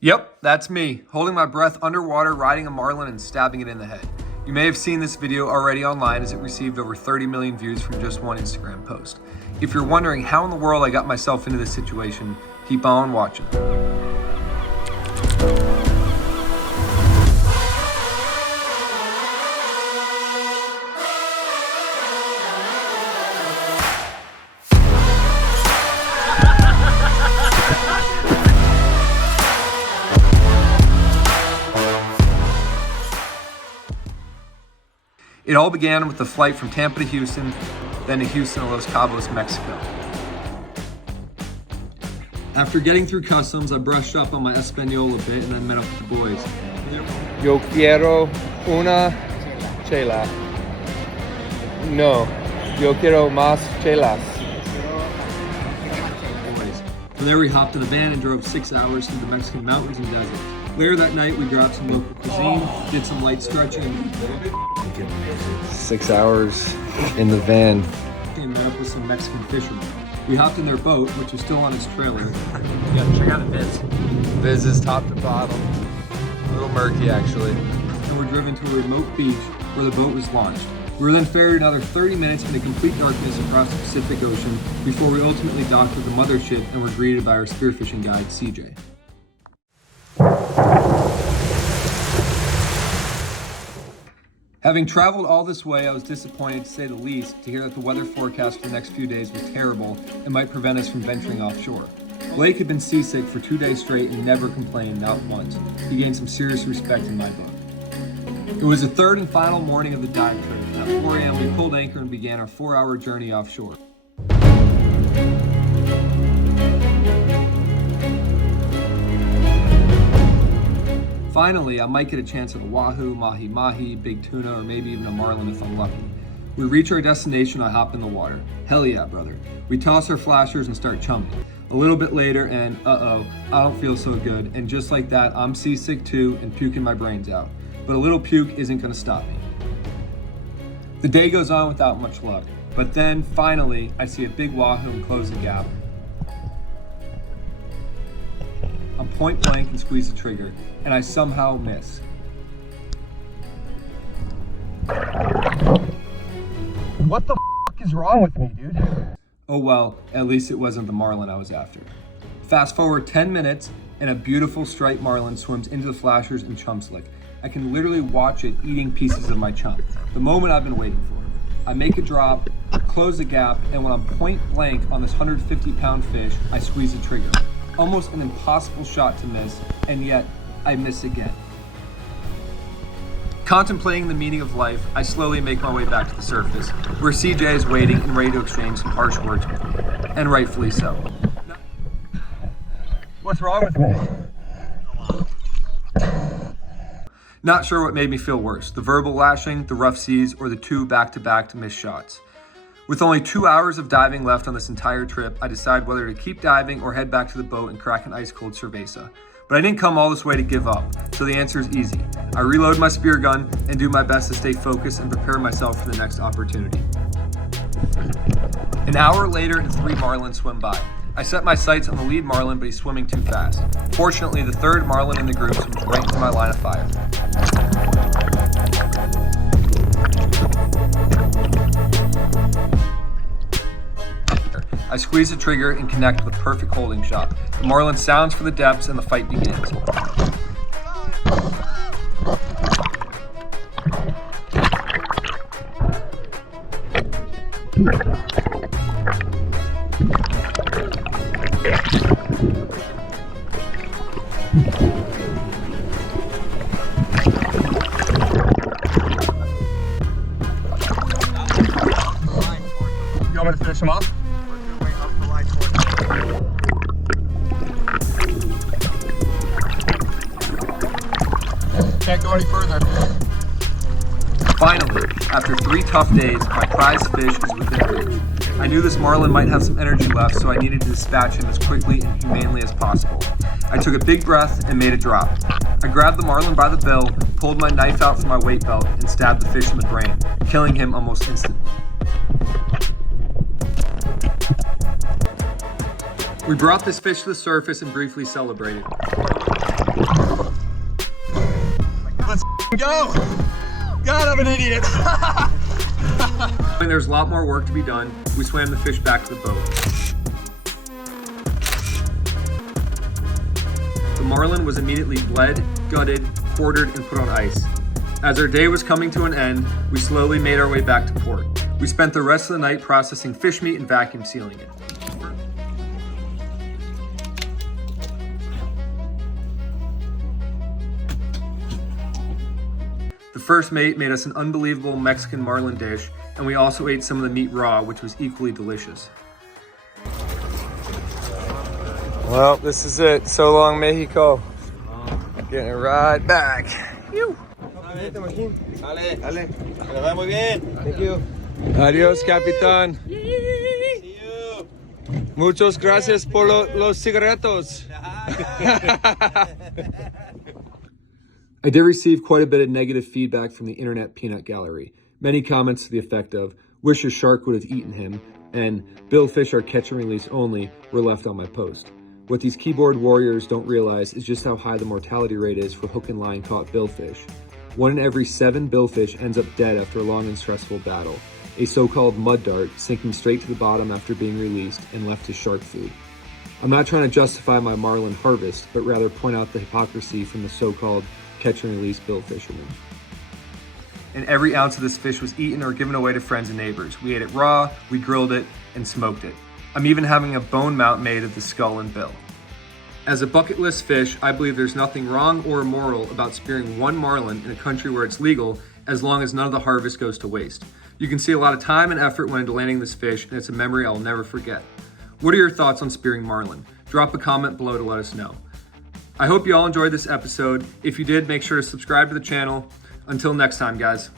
Yep, that's me, holding my breath underwater, riding a marlin and stabbing it in the head. You may have seen this video already online as it received over 30 million views from just one Instagram post. If you're wondering how in the world I got myself into this situation, keep on watching. It all began with the flight from Tampa to Houston, then to Houston to Los Cabos, Mexico. After getting through customs, I brushed up on my Espanol a bit and then met up with the boys. Yo quiero una chela. No, yo quiero más chelas. From there we hopped in a van and drove 6 hours through the Mexican mountains and desert. Later that night we grabbed some local cuisine, did some light stretching. 6 hours in the van. And met up with some Mexican fishermen. We hopped in their boat, which was still on its trailer. Yeah, check out the viz. Viz is top to bottom. A little murky actually. And were driven to a remote beach where the boat was launched. We were then ferried another 30 minutes into complete darkness across the Pacific Ocean before we ultimately docked at the mothership and were greeted by our spearfishing guide, CJ. Having traveled all this way, I was disappointed, to say the least, to hear that the weather forecast for the next few days was terrible and might prevent us from venturing offshore. Blake had been seasick for 2 days straight and never complained, not once. He gained some serious respect in my book. It was the third and final morning of the dive trip. At 4 a.m. we pulled anchor and began our 4-hour journey offshore. Finally, I might get a chance at a wahoo, mahi-mahi, big tuna, or maybe even a marlin if I'm lucky. We reach our destination, I hop in the water. Hell yeah, brother. We toss our flashers and start chumming. A little bit later and I don't feel so good, and just like that, I'm seasick too and puking my brains out. But a little puke isn't gonna stop me. The day goes on without much luck, but then finally, I see a big wahoo and close the gap. I'm point blank and squeeze the trigger, and I somehow miss. What the f is wrong with me, dude? Oh well, at least it wasn't the marlin I was after. Fast forward 10 minutes, and a beautiful striped marlin swims into the flashers and chum slick. I can literally watch it eating pieces of my chum. The moment I've been waiting for. I make a drop, close the gap, and when I'm point blank on this 150-pound fish, I squeeze the trigger. Almost an impossible shot to miss, and yet I miss again. Contemplating the meaning of life, I slowly make my way back to the surface, where CJ is waiting and ready to exchange some harsh words with me, and rightfully so. What's wrong with me? Not sure what made me feel worse, the verbal lashing, the rough seas, or the 2 back-to-back missed shots. With only 2 hours of diving left on this entire trip, I decide whether to keep diving or head back to the boat and crack an ice-cold cerveza. But I didn't come all this way to give up, so the answer is easy. I reload my spear gun and do my best to stay focused and prepare myself for the next opportunity. An hour later and 3 marlins swim by. I set my sights on the lead marlin, but he's swimming too fast. Fortunately, the 3rd marlin in the group swims right into my line of fire. I squeeze the trigger and connect with a perfect holding shot. The marlin sounds for the depths and the fight begins. You want me to finish him off? Can't go any further. Finally, after 3 tough days, my prized fish is within reach. I knew this marlin might have some energy left, so I needed to dispatch him as quickly and humanely as possible. I took a big breath and made a drop. I grabbed the marlin by the bill, pulled my knife out from my weight belt, and stabbed the fish in the brain, killing him almost instantly. We brought this fish to the surface and briefly celebrated. Let's go. God, I'm an idiot. When there's a lot more work to be done, we swam the fish back to the boat. The marlin was immediately bled, gutted, quartered, and put on ice. As our day was coming to an end, we slowly made our way back to port. We spent the rest of the night processing fish meat and vacuum sealing it. The first mate made us an unbelievable Mexican marlin dish, and we also ate some of the meat raw, which was equally delicious. Well, this is it. So long, Mexico. Getting it right back. Thank you. Adios, Capitan. Muchas gracias por los cigarretos. I did receive quite a bit of negative feedback from the internet peanut gallery. Many comments to the effect of, wish a shark would have eaten him, and billfish are catch and release only were left on my post. What these keyboard warriors don't realize is just how high the mortality rate is for hook and line caught billfish. 1 in every 7 billfish ends up dead after a long and stressful battle, a so-called mud dart sinking straight to the bottom after being released and left as shark food. I'm not trying to justify my marlin harvest, but rather point out the hypocrisy from the so-called catch and release bill fishermen. And every ounce of this fish was eaten or given away to friends and neighbors. We ate it raw, we grilled it, and smoked it. I'm even having a bone mount made of the skull and bill. As a bucket list fish, I believe there's nothing wrong or immoral about spearing 1 marlin in a country where it's legal, as long as none of the harvest goes to waste. You can see a lot of time and effort went into landing this fish, and it's a memory I'll never forget. What are your thoughts on spearing marlin? Drop a comment below to let us know. I hope you all enjoyed this episode. If you did, make sure to subscribe to the channel. Until next time, guys.